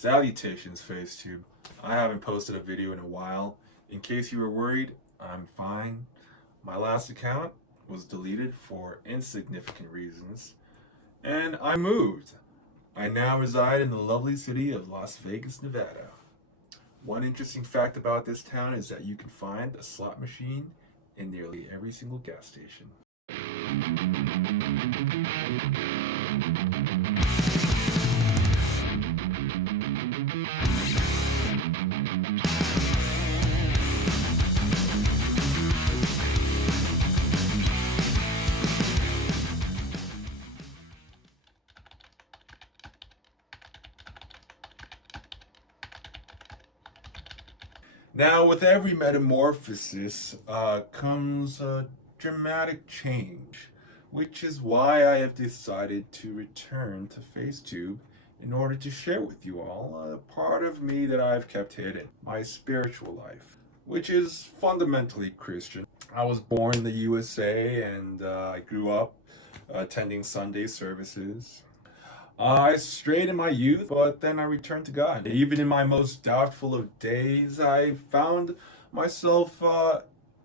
Salutations, FaceTube. I haven't posted a video in a while. In case you were worried, I'm fine. My last account was deleted for insignificant reasons, and I moved. I now reside in the lovely city of Las Vegas, Nevada. One interesting fact about this town is that you can find a slot machine in nearly every single gas station. Now, with every metamorphosis comes a dramatic change, which is why I have decided to return to FaceTube in order to share with you all a part of me that I've kept hidden, my spiritual life, which is fundamentally Christian. I was born in the USA and I grew up attending Sunday services. I strayed in my youth, but then I returned to God. Even in my most doubtful of days, I found myself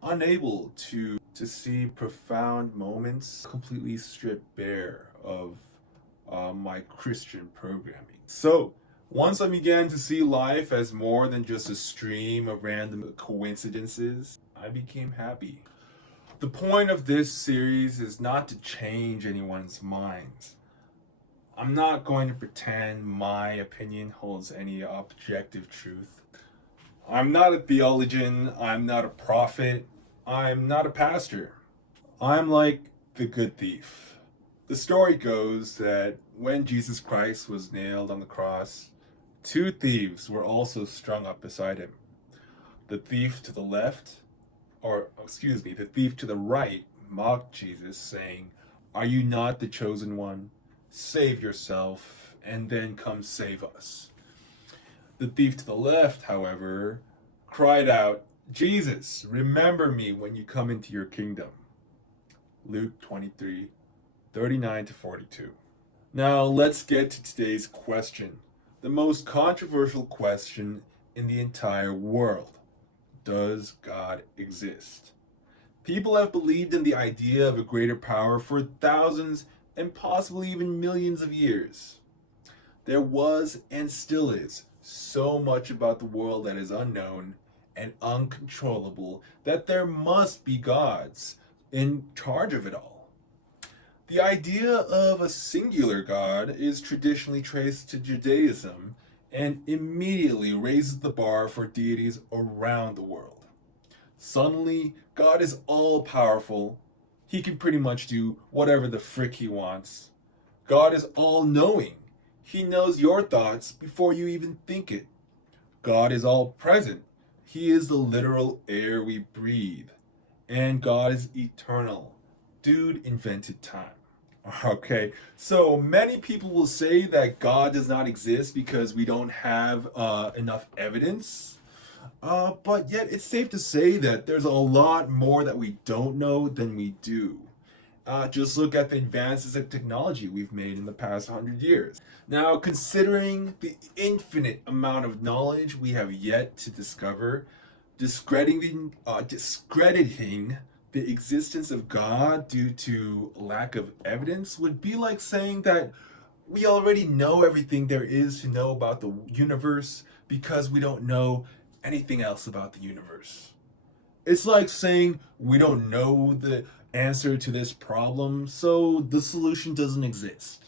unable to see profound moments completely stripped bare of my Christian programming. So, once I began to see life as more than just a stream of random coincidences, I became happy. The point of this series is not to change anyone's minds. I'm not going to pretend my opinion holds any objective truth. I'm not a theologian, I'm not a prophet, I'm not a pastor. I'm like the good thief. The story goes that when Jesus Christ was nailed on the cross, two thieves were also strung up beside him. The thief to the right mocked Jesus, saying, "Are you not the chosen one? Save yourself, and then come save us." The thief to the left, however, cried out, "Jesus, remember me when you come into your kingdom." Luke 23:39-42. Now let's get to today's question, the most controversial question in the entire world. Does God exist? People have believed in the idea of a greater power for thousands and possibly even millions of years. There was and still is so much about the world that is unknown and uncontrollable that there must be gods in charge of it all. The idea of a singular God is traditionally traced to Judaism and immediately raises the bar for deities around the world. Suddenly, God is all-powerful. He can pretty much do whatever the frick he wants. God is all-knowing. He knows your thoughts before you even think it. God is all-present. He is the literal air we breathe. And God is eternal. Dude invented time. Okay, so many people will say that God does not exist because we don't have enough evidence. But yet it's safe to say that there's a lot more that we don't know than we do. Just look at the advances of technology we've made in the past 100 years. Now, considering the infinite amount of knowledge we have yet to discover, discrediting the existence of God due to lack of evidence would be like saying that we already know everything there is to know about the universe because we don't know anything else about the universe. It's like saying we don't know the answer to this problem, so the solution doesn't exist.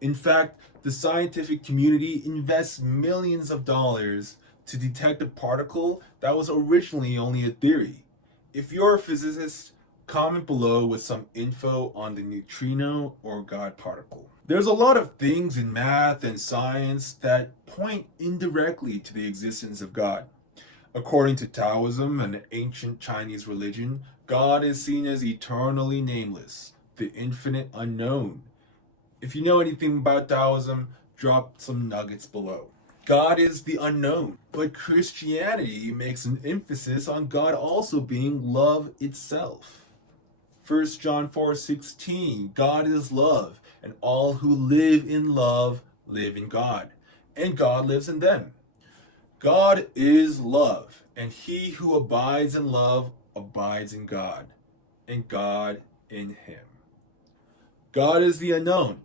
In fact, the scientific community invests millions of dollars to detect a particle that was originally only a theory. If you're a physicist, comment below with some info on the neutrino or God particle. There's a lot of things in math and science that point indirectly to the existence of God. According to Taoism, an ancient Chinese religion, God is seen as eternally nameless, the infinite unknown. If you know anything about Taoism, drop some nuggets below. God is the unknown, but Christianity makes an emphasis on God also being love itself. 1 John 4:16, God is love, and all who live in love live in God, and God lives in them. God is love, and he who abides in love abides in God, and God in him. God is the unknown.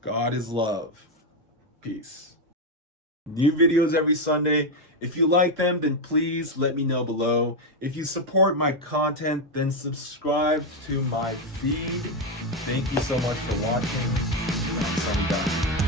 God is love. Peace. New videos every Sunday. If you like them, then please let me know below. If you support my content, then subscribe to my feed. Thank you so much for watching. I'm Sunny Dot.